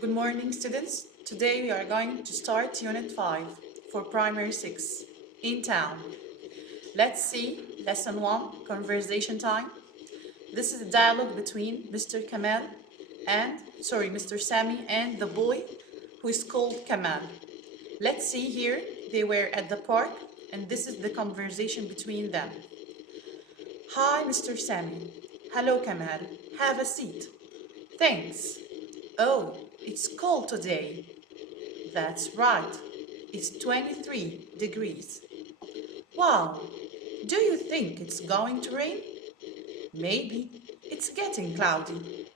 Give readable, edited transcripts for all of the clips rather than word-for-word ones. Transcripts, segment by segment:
Good morning, students. Today we are going to start Unit 5 for Primary 6 in town. Let's see Lesson 1, Conversation Time. This is a dialogue between Mr. Mr. Sami and the boy who is called Kamal. Let's see here, they were at the park and this is the conversation between them. Hi, Mr. Sami. Hello, Kamal. Have a seat. Thanks. Oh, it's cold today. That's right. It's 23 degrees. Wow. Do you think it's going to rain? Maybe. It's getting cloudy.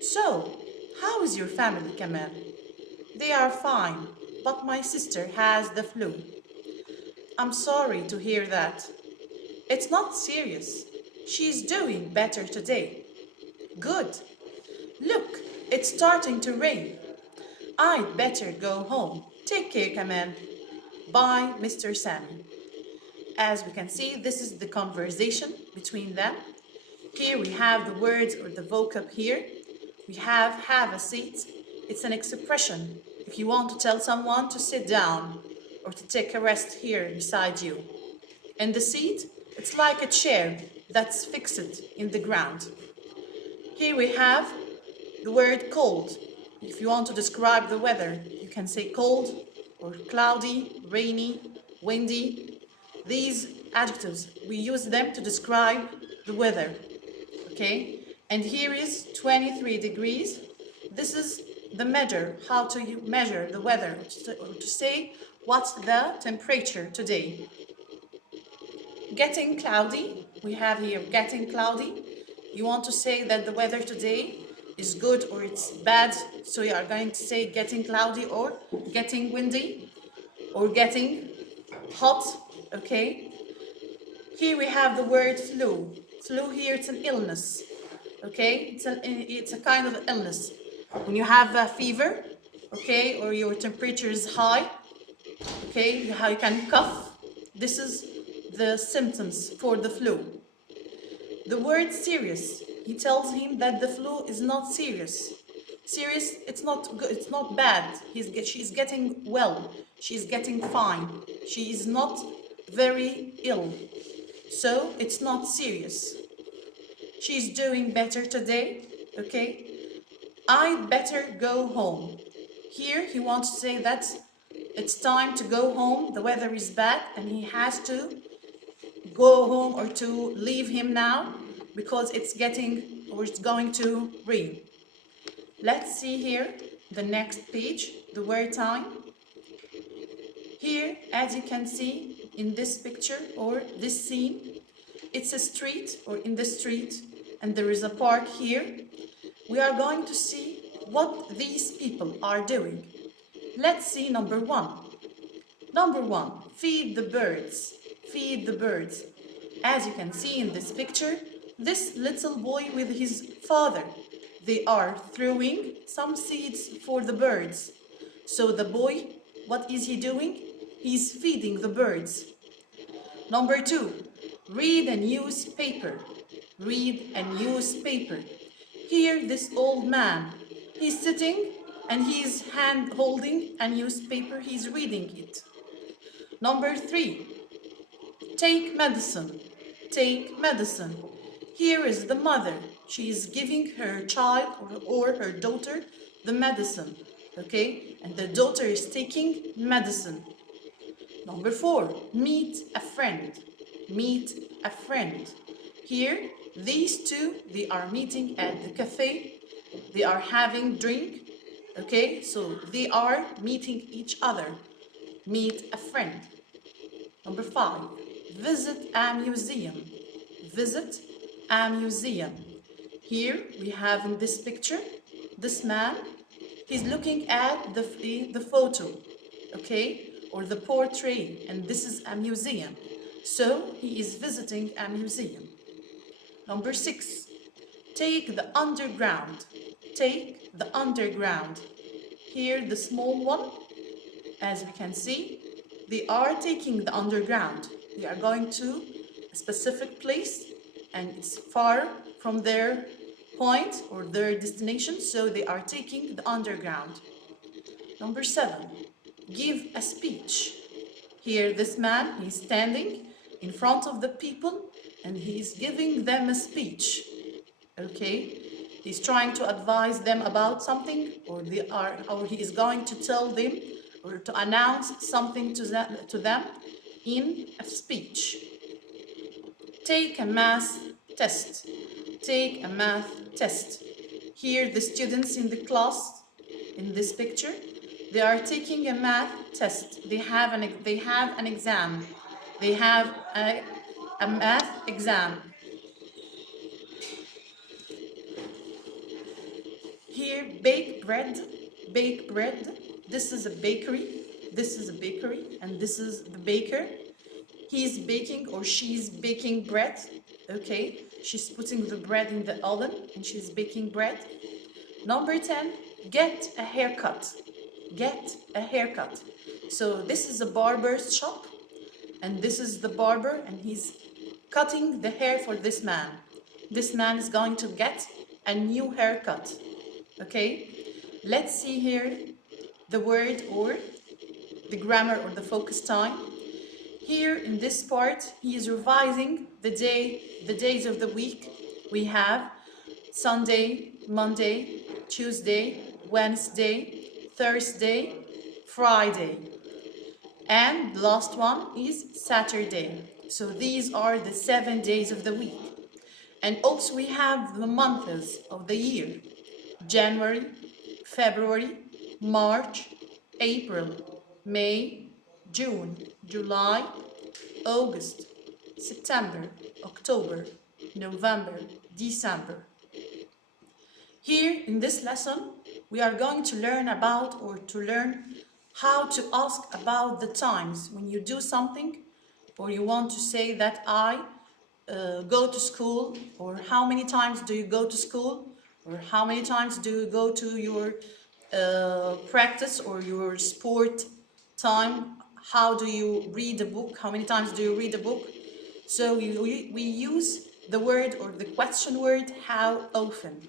So, how is your family, Kamal? They are fine, but my sister has the flu. I'm sorry to hear that. It's not serious. She's doing better today. Good. Look, it's starting to rain. I'd better go home. Take care, Kamal. Bye, Mr. Sami. As we can see, this is the conversation between them. Here we have the words or the vocab here. We have a seat. It's an expression if you want to tell someone to sit down or to take a rest here beside you. And the seat, it's like a chair that's fixed in the ground. Here we have the word cold. If you want to describe the weather, you can say cold or cloudy, rainy, windy. These adjectives, we use them to describe the weather, okay? And here is 23 degrees. This is the measure, how to measure the weather, or to say what's the temperature today. Getting cloudy, we have here getting cloudy. You want to say that the weather today is good or it's bad, so you are going to say getting cloudy or getting windy or getting hot, okay? Here we have the word flu. Flu here, it's an illness, okay? It's a kind of illness. When you have a fever, okay, or your temperature is high, okay, how you can cough, this is the symptoms for the flu. The word serious, he tells him that the flu is not serious. Serious, it's not good, it's not bad. She's getting well. She's getting fine. She is not very ill. So it's not serious. She's doing better today, okay? I'd better go home. Here he wants to say that it's time to go home. The weather is bad and he has to go home or to leave him now because it's going to rain. Let's see here the next page, the word time. Here, as you can see in this picture or this scene, it's a street or in the street and there is a park here. We are going to see what these people are doing. Let's see number one. Number one, feed the birds. Feed the birds. As you can see in this picture, this little boy with his father, they are throwing some seeds for the birds. So the boy, what is he doing? He's feeding the birds. Number two, read a newspaper. Read a newspaper. Here, this old man, he's sitting and he's hand holding a newspaper, he's reading it. Number three, take medicine. Take medicine. Here is the mother. She is giving her child or her daughter the medicine, okay? And the daughter is taking medicine. Number four, meet a friend. Meet a friend. Here, these two, they are meeting at the cafe. They are having drink, okay? So they are meeting each other. Meet a friend. Number five, visit a museum. Visit a museum. Here we have in this picture, this man, he's looking at the photo, okay, or the portrait, and this is a museum. So he is visiting a museum. Number six, take the underground. Take the underground. Here the small one, as we can see, they are taking the underground. They are going to a specific place and it's far from their point or their destination, so they are taking the underground. Number 7, give a speech. Here this man, he's standing in front of the people and he's giving them a speech. Okay, he's trying to advise them about something, or he is going to tell them or to announce something to them in a speech. Take a math test. Take a math test. Here the students in the class in this picture, they are taking a math test. They have an exam. They have a math exam. Here, bake bread. Bake bread. This is a bakery. This is a bakery, and this is the baker. He's baking or she's baking bread. Okay, she's putting the bread in the oven and she's baking bread. Number 10, get a haircut. Get a haircut. So this is a barber's shop, and this is the barber, and he's cutting the hair for this man. This man is going to get a new haircut. Okay, let's see here the word or the grammar or the focus time. Here in this part, he is revising the days of the week. We have Sunday, Monday, Tuesday, Wednesday, Thursday, Friday. And the last one is Saturday. So these are the 7 days of the week. And also we have the months of the year. January, February, March, April, May, June, July, August, September, October, November, December. Here in this lesson, we are going to learn how to ask about the times when you do something, or you want to say that I go to school, or how many times do you go to school, or how many times do you go to your practice or your sport time. How do you read a book? How many times do you read a book? So we use the word or the question word, how often.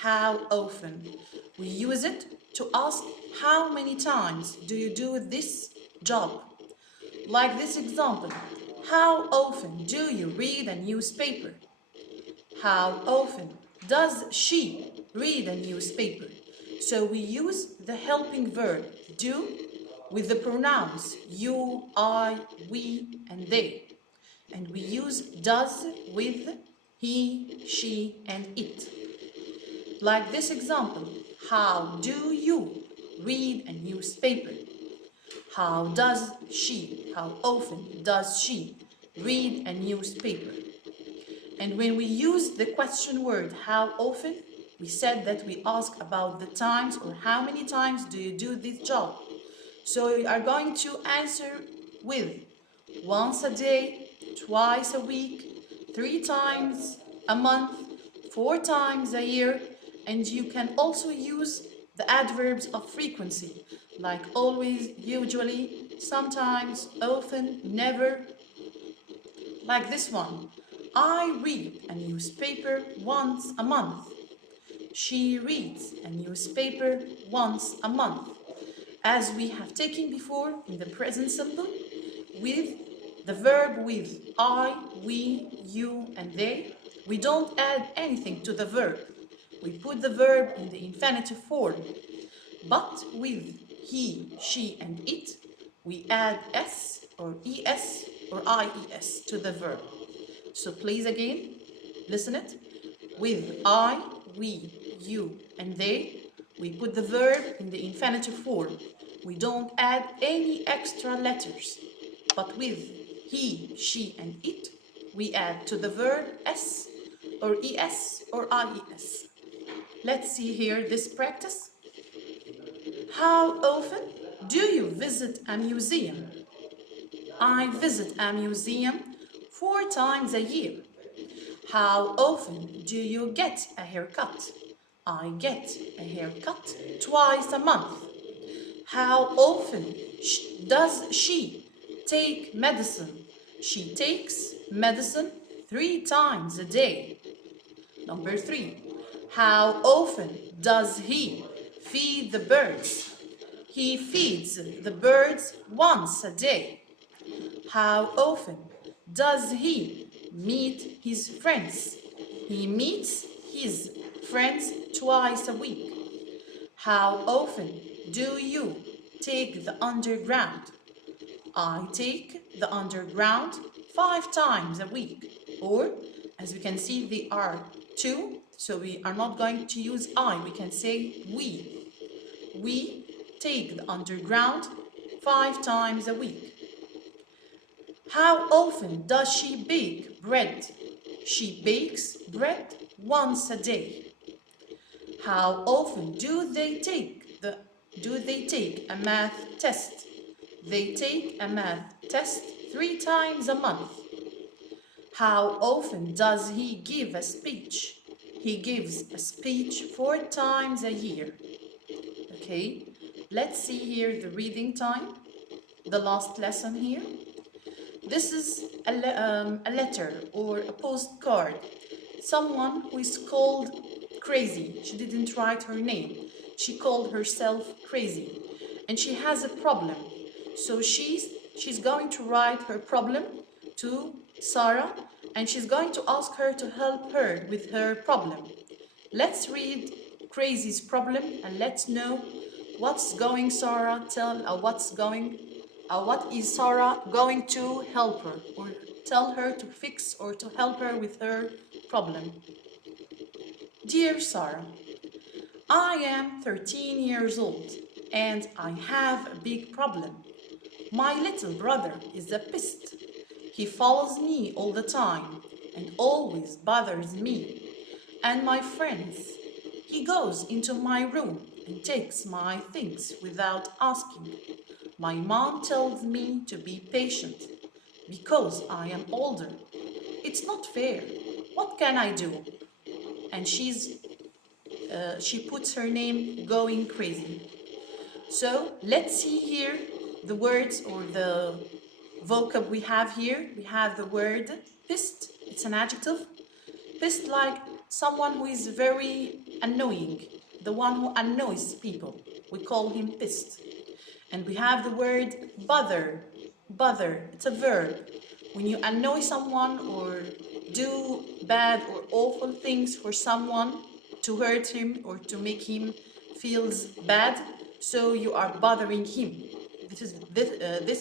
How often. We use it to ask how many times do you do this job? Like this example, how often do you read a newspaper? How often does she read a newspaper? So we use the helping verb do with the pronouns you, I, we, and they. And we use does with he, she, and it. Like this example, how do you read a newspaper? How often does she read a newspaper? And when we use the question word how often, we said that we ask about the times or how many times do you do this job. So we are going to answer with once a day, twice a week, 3 times a month, 4 times a year, and you can also use the adverbs of frequency, like always, usually, sometimes, often, never. Like this one, I read a newspaper once a month. She reads a newspaper once a month. As we have taken before in the present simple, with the verb with I, we, you, and they, we don't add anything to the verb. We put the verb in the infinitive form. But with he, she, and it, we add s or es or ies to the verb. So please again, listen it. With I, we, you, and they, we put the verb in the infinitive form. We don't add any extra letters. But with he, she, and it, we add to the verb s or es or ies. Let's see here this practice. How often do you visit a museum? I visit a museum 4 times a year. How often do you get a haircut? I get a haircut twice a month. How often does she take medicine? She takes medicine 3 times a day. Number 3. How often does he feed the birds? He feeds the birds once a day. How often does he meet his friends? He meets his friends twice a week. How often do you take the underground? I take the underground 5 times a week. Or, as we can see, they are two, so we are not going to use I, we can say we. We take the underground 5 times a week. How often does she bake bread? She bakes bread once a day. How often do they take a math test? They take a math test 3 times a month. How often does he give a speech? He gives a speech 4 times a year. Okay, let's see here the reading time, the last lesson here. This is a letter or a postcard. Someone who is called Crazy. She didn't write her name. She called herself Crazy. And she has a problem. So she's going to write her problem to Sarah, and she's going to ask her to help her with her problem. Let's read Crazy's problem and let's know what is Sarah going to help her or tell her to fix or to help her with her problem. Dear Sarah, I am 13 years old and I have a big problem. My little brother is a pest. He follows me all the time and always bothers me and my friends. He goes into my room and takes my things without asking. My mom tells me to be patient because I am older. It's not fair. What can I do? And she puts her name Going Crazy. So let's see here the words or the vocab we have here. We have the word pissed. It's an adjective. Pissed, like someone who is very annoying, the one who annoys people. We call him pissed. And we have the word bother. Bother, it's a verb. When you annoy someone or do bad or awful things for someone to hurt him or to make him feels bad, so you are bothering him. This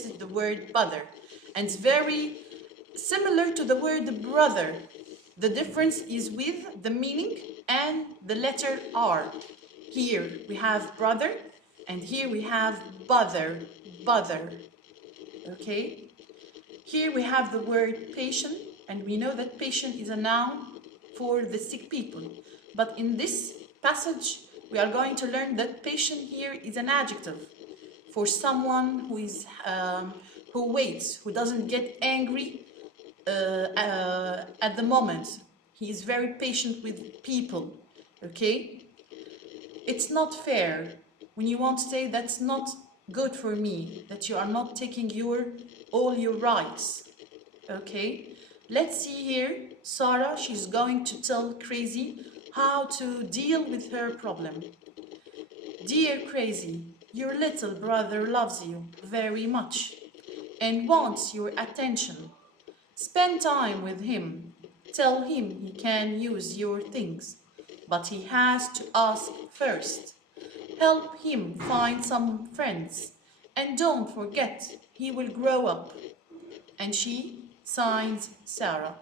is the word bother. And it's very similar to the word brother. The difference is with the meaning and the letter R. Here we have brother and here we have bother, bother. Okay? Here we have the word patient, and we know that patient is a noun for the sick people. But in this passage, we are going to learn that patient here is an adjective for someone who waits, who doesn't get angry at the moment. He is very patient with people. Okay? It's not fair when you want to say that's not good for me, that you are not taking all your rights. Okay? Let's see here, Sarah, she's going to tell Crazy how to deal with her problem. Dear Crazy, your little brother loves you very much and wants your attention. Spend time with him. Tell him he can use your things, but he has to ask first. Help him find some friends, and don't forget he will grow up. And she signs Sarah.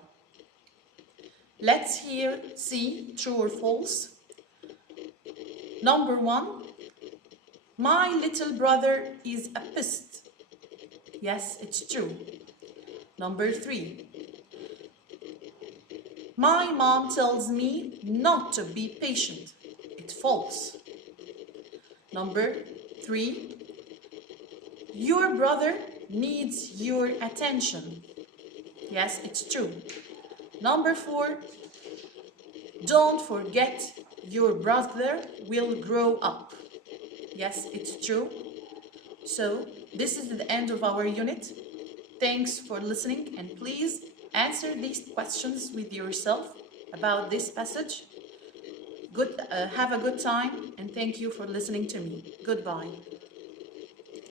Let's see true or false. Number 1, my little brother is a pest. Yes, it's true. Number 3, my mom tells me not to be patient. It's false. Number 3, your brother needs your attention. Yes, it's true. Number 4, don't forget your brother will grow up. Yes, it's true. So this is the end of our unit. Thanks for listening, and please answer these questions with yourself about this passage. Have a good time, and thank you for listening to me. Goodbye.